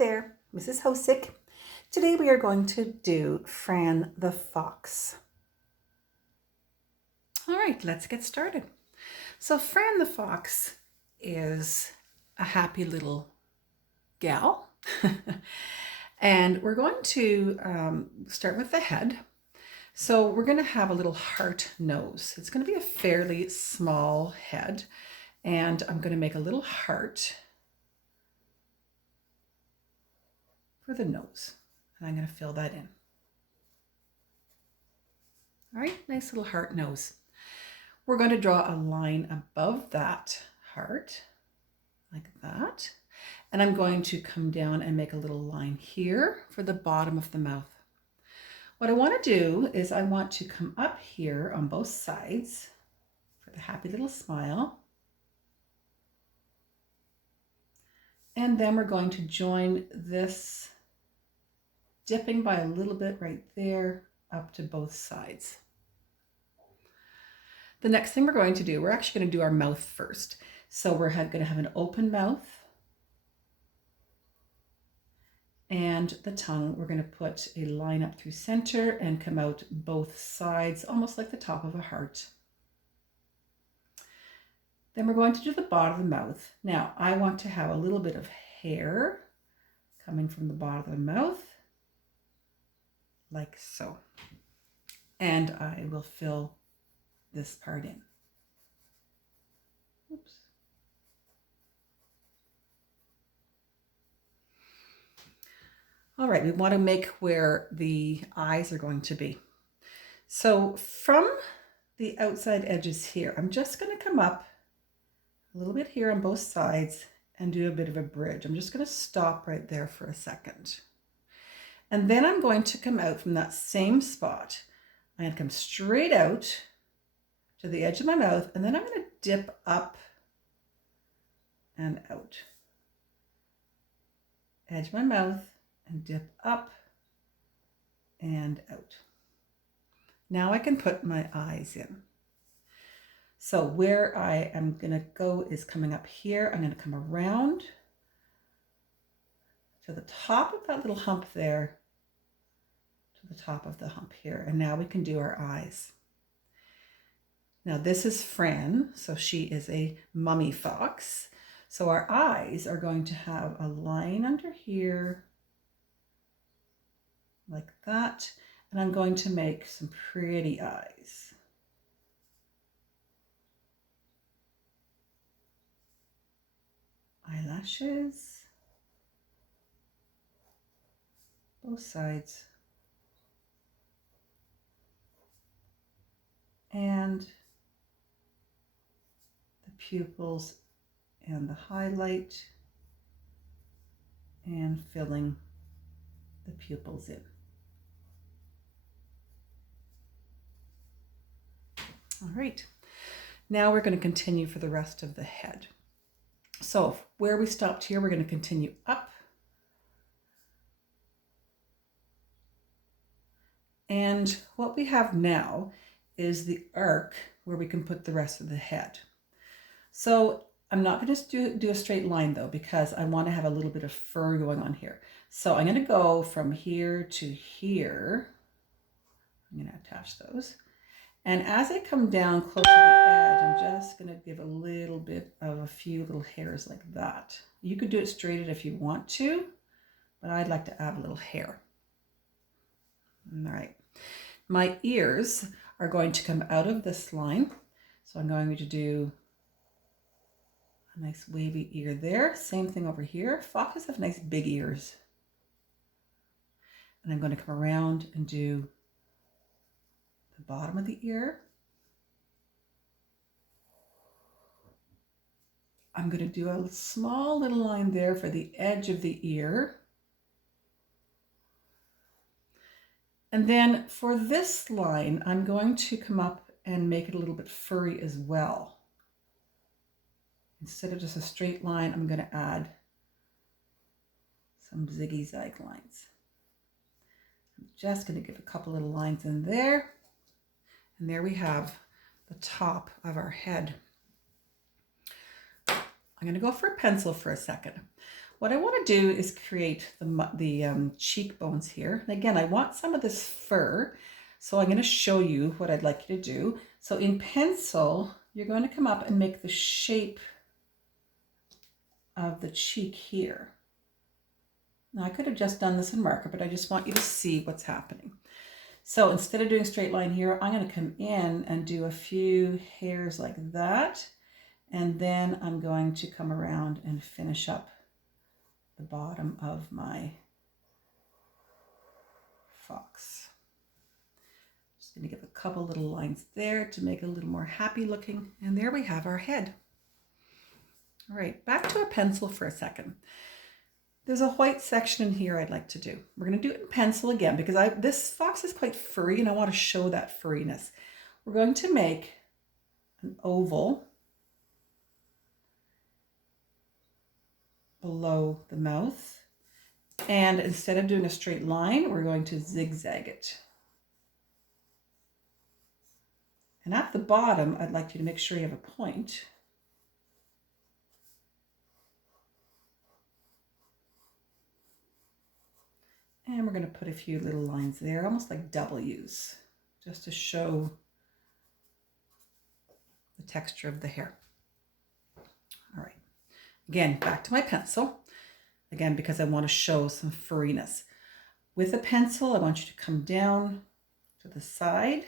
there, Mrs. Hosick. Today we are going to do Fran the Fox. All right, let's get started. So Fran the Fox is a happy little gal. And we're going to start with the head. So we're going to have a little heart nose. It's going to be a fairly small head. And I'm going to make a little heart for the nose. And I'm going to fill that in. All right, nice little heart nose. We're going to draw a line above that heart, like that. And I'm going to come down and make a little line here for the bottom of the mouth. What I want to do is I want to come up here on both sides for the happy little smile. And then we're going to join this, dipping by a little bit right there up to both sides. The next thing we're going to do, we're actually going to do our mouth first. So we're going to have an open mouth. And the tongue, we're going to put a line up through center and come out both sides, almost like the top of a heart. Then we're going to do the bottom of the mouth. Now, I want to have a little bit of hair coming from the bottom of the mouth, like so. And I will fill this part in. Oops. All right, we want to make where the eyes are going to be. So from the outside edges here, I'm just going to come up a little bit here on both sides and do a bit of a bridge. I'm just going to stop right there for a second. And then I'm going to come out from that same spot. I'm going to come straight out to the edge of my mouth, and then I'm going to dip up and out. Edge of my mouth and dip up and out. Now I can put my eyes in. So where I am going to go is coming up here. I'm going to come around to the top of that little hump there, to the top of the hump here. And now we can do our eyes. Now this is Fran, so she is a mummy fox. So our eyes are going to have a line under here, like that. And I'm going to make some pretty eyes. Eyelashes, both sides, and the pupils and the highlight, and filling the pupils in. All right, now we're going to continue for the rest of the head. So where we stopped here, we're going to continue up. And what we have now is the arc where we can put the rest of the head. So I'm not going to do a straight line though, because I want to have a little bit of fur going on here. So I'm going to go from here to here. I'm going to attach those. And as I come down close to the edge, I'm just going to give a little bit of a few little hairs like that. You could do it straighted if you want to, but I'd like to add a little hair. All right. My ears are going to come out of this line. So I'm going to do a nice wavy ear there. Same thing over here. Foxes have nice big ears. And I'm going to come around and do the bottom of the ear. I'm going to do a small little line there for the edge of the ear. And then for this line, I'm going to come up and make it a little bit furry as well. Instead of just a straight line, I'm going to add some zigzag lines. I'm just going to give a couple little lines in there. And there we have the top of our head. I'm going to go for a pencil for a second. what I want to do is create the cheekbones here. And again, I want some of this fur. So I'm going to show you what I'd like you to do. So in pencil, you're going to come up and make the shape of the cheek here. Now I could have just done this in marker, but I just want you to see what's happening. So instead of doing a straight line here, I'm going to come in and do a few hairs like that. And then I'm going to come around and finish up the bottom of my fox. Just going to give a couple little lines there to make it a little more happy looking. And there we have our head. All right, back to our pencil for a second. There's a white section in here I'd like to do. We're going to do it in pencil again because this fox is quite furry and I want to show that furriness. We're going to make an oval below the mouth, and instead of doing a straight line, we're going to zigzag it. And at the bottom, I'd like you to make sure you have a point. And we're going to put a few little lines there, almost like W's, just to show the texture of the hair. All right. Again, back to my pencil. Again, because I want to show some furriness. With a pencil, I want you to come down to the side.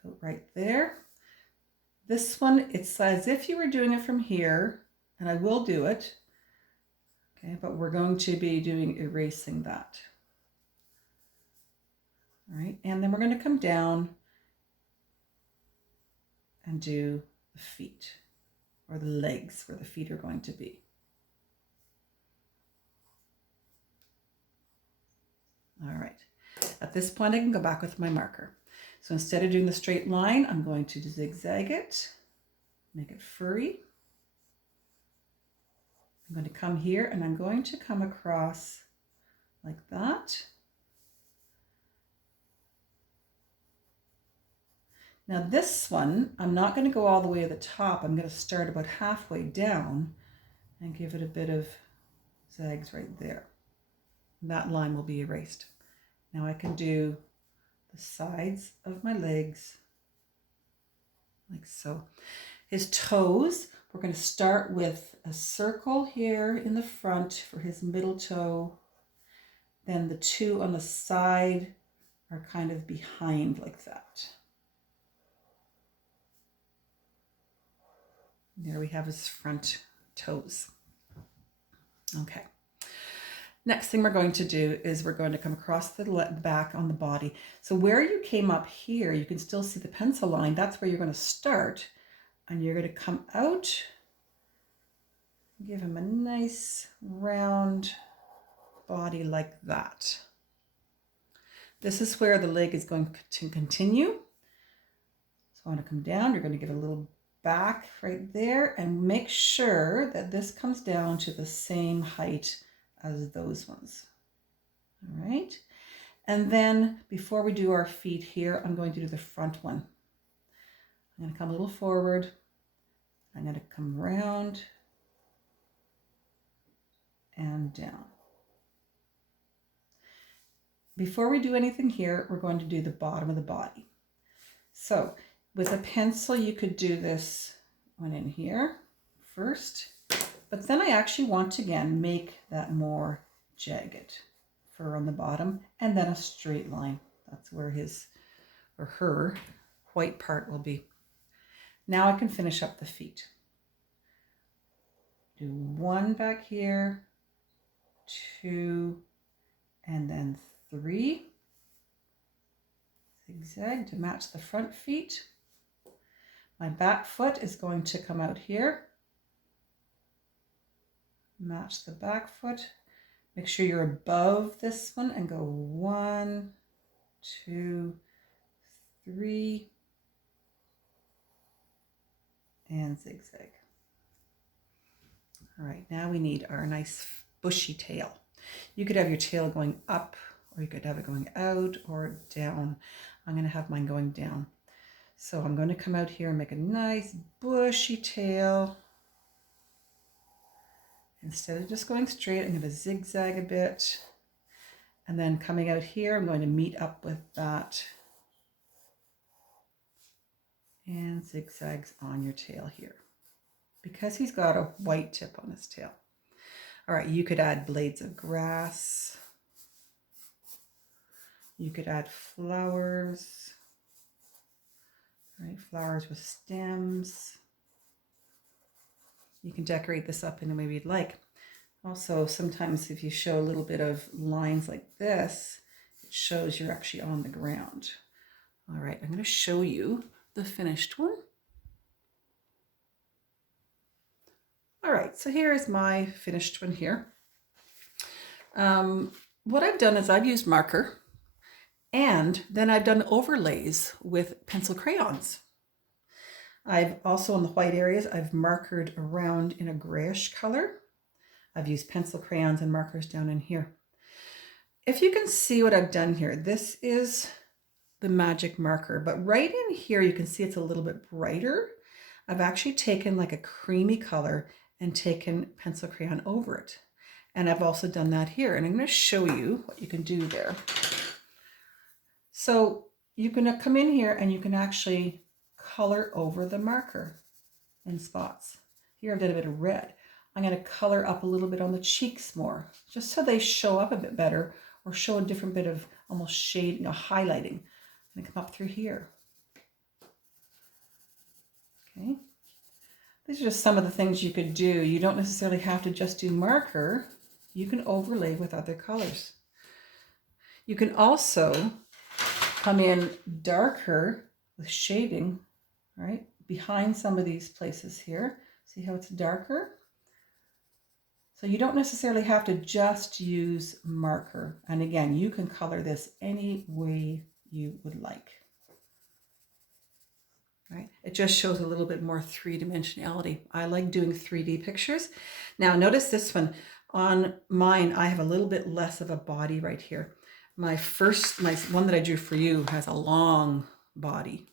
Put right there. This one, it's as if you were doing it from here, and I will do it. Okay, but we're going to be doing erasing that. All right, and then we're going to come down and do the feet, or the legs where the feet are going to be. All right, at this point I can go back with my marker. So instead of doing the straight line, I'm going to zigzag it, make it furry. I'm going to come here and I'm going to come across like that. Now this one, I'm not going to go all the way to the top. I'm going to start about halfway down and give it a bit of zags right there. And that line will be erased. Now I can do the sides of my legs like so. His toes, we're going to start with a circle here in the front for his middle toe. Then the two on the side are kind of behind like that. There we have his front toes. Okay. Next thing we're going to do is we're going to come across the back on the body. So where you came up here, you can still see the pencil line. That's where you're going to start. And you're going to come out, give him a nice round body like that. This is where the leg is going to continue. So I want to come down. You're going to give it a little back right there and make sure that this comes down to the same height as those ones. All right. And then before we do our feet here, I'm going to do the front one. I'm going to come a little forward. I'm going to come around and down. Before we do anything here, we're going to do the bottom of the body. So with a pencil, you could do this one in here first, but then I actually want to again make that more jagged fur on the bottom and then a straight line. That's where his or her white part will be. Now I can finish up the feet. Do one back here, two, and then three. Zigzag to match the front feet. My back foot is going to come out here. Match the back foot. Make sure you're above this one and go 1, 2, 3, and zigzag. All right, now we need our nice bushy tail. You could have your tail going up, or you could have it going out or down. I'm going to have mine going down. So I'm going to come out here and make a nice bushy tail. Instead of just going straight, I'm going to zigzag a bit. And then coming out here, I'm going to meet up with that. And zigzags on your tail here. Because he's got a white tip on his tail. All right, you could add blades of grass. You could add flowers. All right, flowers with stems. You can decorate this up in a way you'd like. Also, sometimes if you show a little bit of lines like this, it shows you're actually on the ground. All right, I'm going to show you the finished one. All right, so here is my finished one here. What I've done is I've used marker, and then I've done overlays with pencil crayons. I've also, on the white areas, I've markered around in a grayish color. I've used pencil crayons and markers down in here. If you can see what I've done here, this is the magic marker, but right in here you can see it's a little bit brighter. I've actually taken like a creamy color and taken pencil crayon over it. And I've also done that here, and I'm going to show you what you can do there. So you can come in here and you can actually color over the marker in spots. Here I've done a bit of red. I'm going to color up a little bit on the cheeks more, just so they show up a bit better, or show a different bit of almost shade, highlighting. I'm going to come up through here. Okay. These are just some of the things you could do. You don't necessarily have to just do marker. You can overlay with other colors. You can also come in darker with shading, right, behind some of these places here. See how it's darker? So you don't necessarily have to just use marker. And again, you can color this any way you would like. Right? It just shows a little bit more three-dimensionality. I like doing 3D pictures. Now notice this one. On mine, I have a little bit less of a body right here. My one that I drew for you has a long body.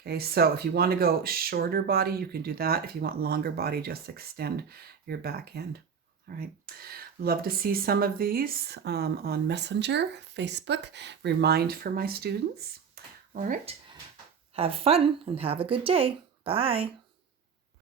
Okay, so if you want to go shorter body, you can do that. If you want longer body, just extend your back end. All right. Love to see some of these on Messenger, Facebook. Remind for my students. All right. Have fun and have a good day. Bye.